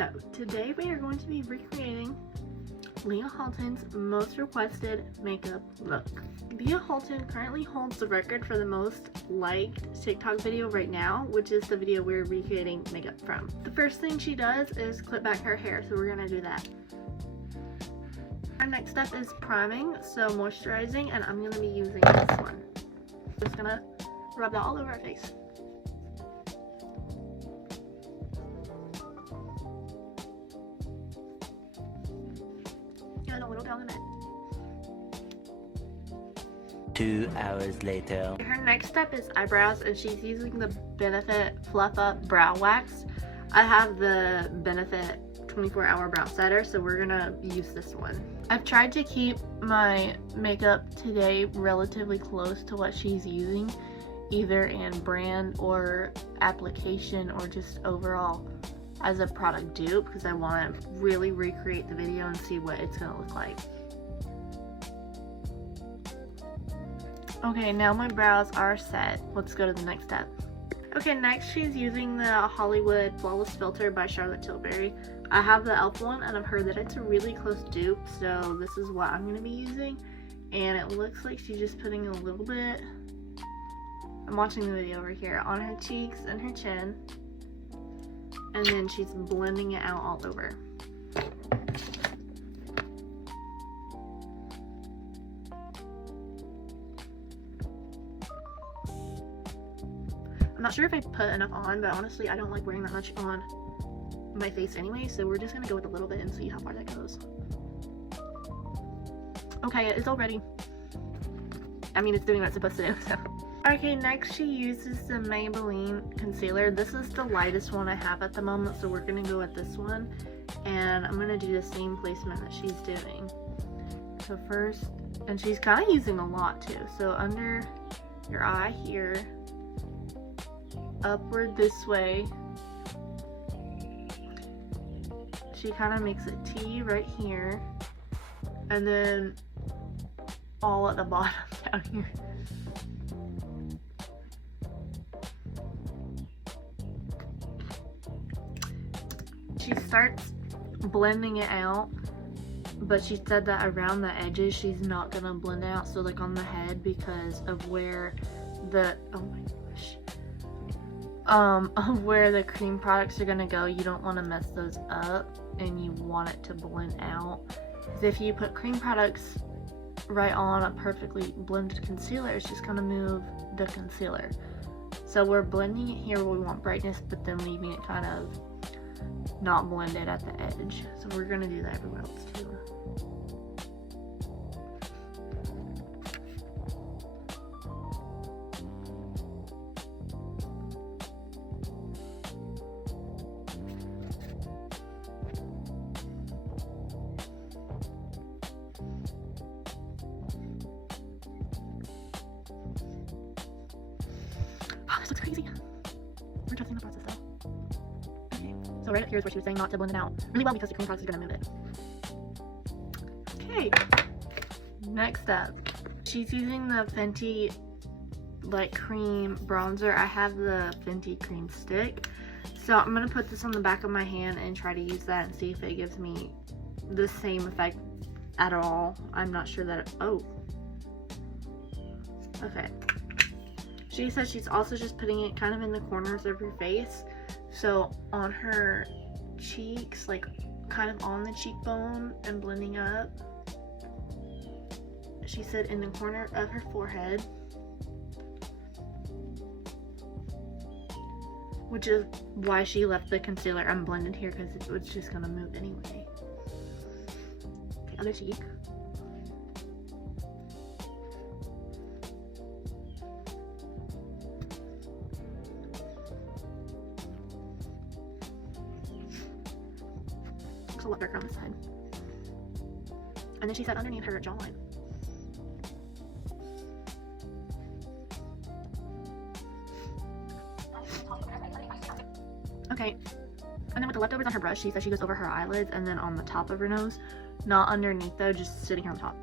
So today we are going to be recreating Leah Haltons' most requested makeup look. Leah Halton currently holds the record for the most liked TikTok video right now, which is the video we're recreating makeup from. The first thing she does is clip back her hair, so we're gonna do that. Our next step is priming, so moisturizing, and I'm gonna be using this one. Just gonna rub that all over our face. And a little down the neck. 2 hours later. Her next step is eyebrows, and she's using the Benefit Fluff Up Brow Wax. I have the Benefit 24-hour brow setter, so we're gonna use this one. I've tried to keep my makeup today relatively close to what she's using, either in brand or application or just overall as a product dupe, because I want to really recreate the video and see what it's gonna look like. Okay, now my brows are set. Let's go to the next step. Okay, next she's using the Hollywood Flawless Filter by Charlotte Tilbury. I have the e.l.f. one, and I've heard that it's a really close dupe, so this is what I'm going to be using. And it looks like she's just putting a little bit, I'm watching the video over here, on her cheeks and her chin. And then she's blending it out all over. I'm not sure if I put enough on, but honestly I don't like wearing that much on my face anyway, so we're just gonna go with a little bit and see how far that goes. Okay, it's all ready. I mean, it's doing what it's supposed to do, so. Okay, next she uses the Maybelline concealer. This is the lightest one I have at the moment, so we're gonna go with this one. And I'm gonna do the same placement that she's doing. So first, and she's kind of using a lot too. So under your eye here, upward this way. She kind of makes a T right here, and then all at the bottom down here. She starts blending it out, but she said that around the edges she's not gonna blend out, so like on the head, because of where the, oh my gosh, of where the cream products are gonna go. You don't want to mess those up, and you want it to blend out. Because if you put cream products right on a perfectly blended concealer, it's just gonna move the concealer. So we're blending it here where we want brightness, but then leaving it kind of not blended at the edge. So we're gonna do that everywhere else too. This looks crazy. We're trusting the process though. Okay. So right up here is where she was saying not to blend it out really well, because the cream product is going to move it. Okay. Next up, she's using the Fenty like cream bronzer. I have the Fenty cream stick. So I'm going to put this on the back of my hand and try to use that and see if it gives me the same effect at all. I'm not sure that it, oh. Okay. She says she's also just putting it kind of in the corners of her face. So on her cheeks, like kind of on the cheekbone and blending up. She said in the corner of her forehead. Which is why she left the concealer unblended here, because it was just going to move anyway. Okay, other cheek. A lot darker on this side. And then she said underneath her jawline. Okay, and then with the leftovers on her brush, she said she goes over her eyelids and then on the top of her nose. Not underneath though, just sitting here on top.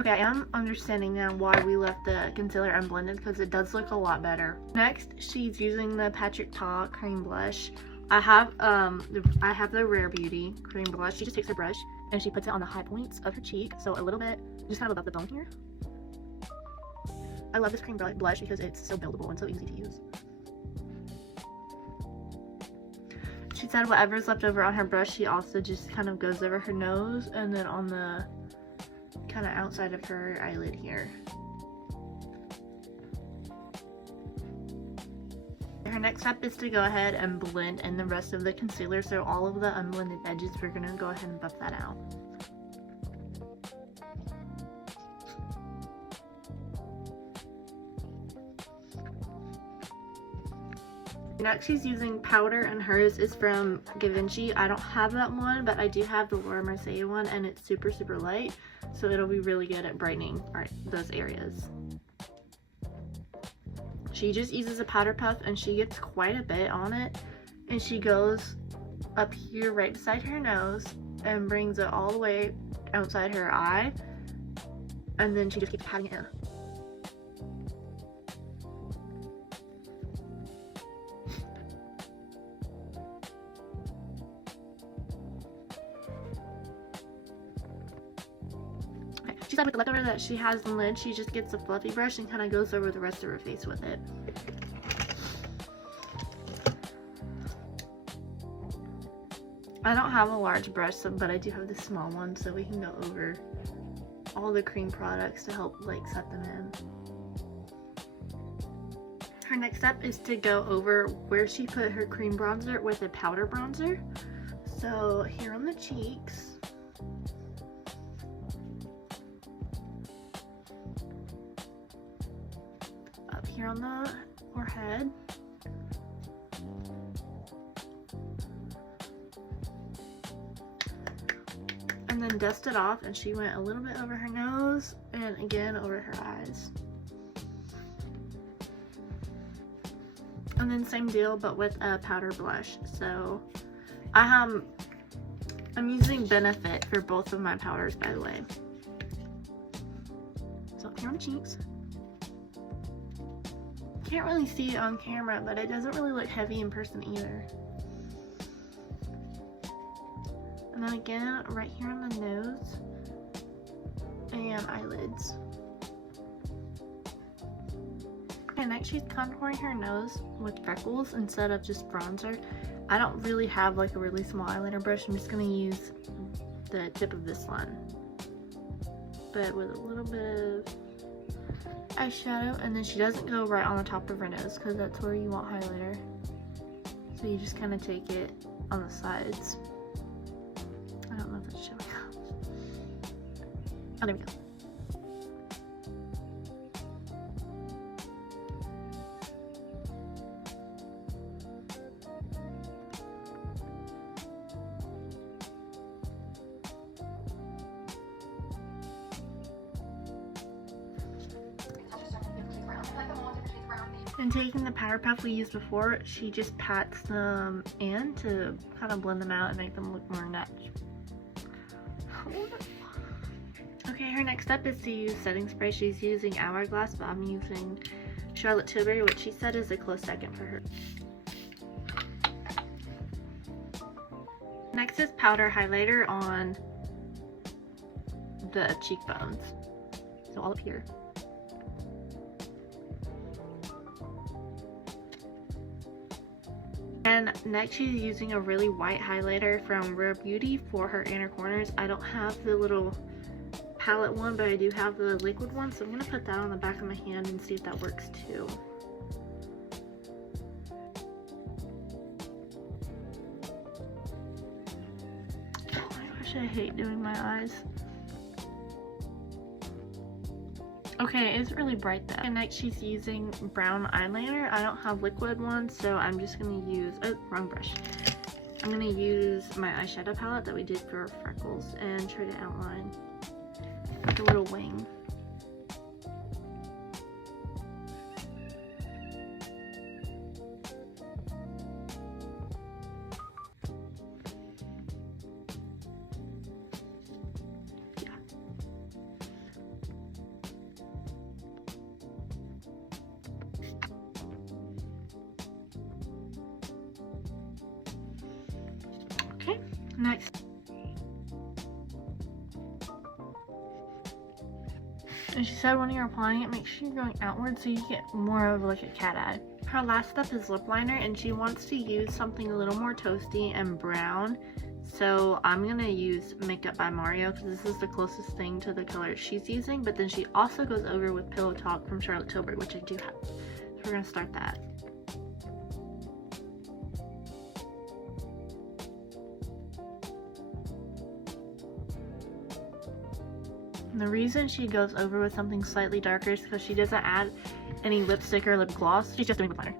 Okay, I am understanding now why we left the concealer unblended, because it does look a lot better. Next, she's using the Patrick Ta cream blush. I have the Rare Beauty cream blush. She just takes her brush and she puts it on the high points of her cheek, so a little bit just kind of above the bone here. I love this cream blush because it's so buildable and so easy to use. She said whatever's left over on her brush, she also just kind of goes over her nose and then on the kind of outside of her eyelid here. Her next step is to go ahead and blend in the rest of the concealer, so all of the unblended edges, we're going to go ahead and buff that out. Next, she's using powder, and hers is from Givenchy. I don't have that one, but I do have the Laura Mercier one, and it's super, super light, so it'll be really good at brightening those areas. She just uses a powder puff, and she gets quite a bit on it, and she goes up here right beside her nose and brings it all the way outside her eye, and then she just keeps patting it in. She said with the leftover that she has in the lid, she just gets a fluffy brush and kind of goes over the rest of her face with it. I don't have a large brush, but I do have this small one, so we can go over all the cream products to help like set them in. Her next step is to go over where she put her cream bronzer with a powder bronzer. So here on the cheeks, here on the forehead, and then dust it off, and she went a little bit over her nose and again over her eyes, and then same deal but with a powder blush. So I'm using Benefit for both of my powders, by the way. So here on the cheeks. Can't really see it on camera, but it doesn't really look heavy in person either. And then again, right here on the nose and eyelids. Okay, next she's contouring her nose with freckles instead of just bronzer. I don't really have like a really small eyeliner brush. I'm just gonna use the tip of this one, but with a little bit of eyeshadow, and then she doesn't go right on the top of her nose because that's where you want highlighter. So you just kind of take it on the sides. I don't know if that's showing up. Oh, there we go. And taking the powder puff we used before, she just pats them in to kind of blend them out and make them look more natural. Okay, her next step is to use setting spray. She's using Hourglass, but I'm using Charlotte Tilbury, which she said is a close second for her. Next is powder highlighter on the cheekbones, so all up here. And next she's using a really white highlighter from Rare Beauty for her inner corners. I don't have the little palette one, but I do have the liquid one, so I'm going to put that on the back of my hand and see if that works too. Oh my gosh, I hate doing my eyes. Okay, it's really bright though. And next she's using brown eyeliner. I don't have liquid ones, so I'm just gonna use, oh, wrong brush. I'm gonna use my eyeshadow palette that we did for freckles and try to outline like a little wing. Okay, next. And she said when you're applying it, make sure you're going outward so you get more of like a cat eye. Her last step is lip liner, and she wants to use something a little more toasty and brown. So I'm gonna use Makeup by Mario because this is the closest thing to the color she's using, but then she also goes over with Pillow Talk from Charlotte Tilbury, which I do have. So we're gonna start that. And the reason she goes over with something slightly darker is because she doesn't add any lipstick or lip gloss. She's just doing lip liner.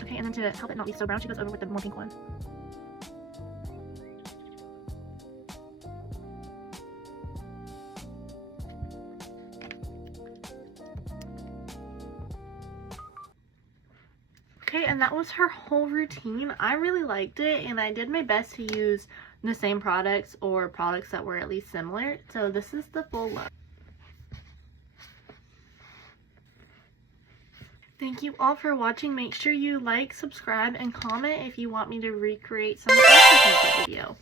Okay, and then to help it not be so brown, she goes over with the more pink one. Okay, and that was her whole routine. I really liked it, and I did my best to use the same products or products that were at least similar. So this is the full look. Thank you all for watching. Make sure you like, subscribe, and comment if you want me to recreate some of this makeup video.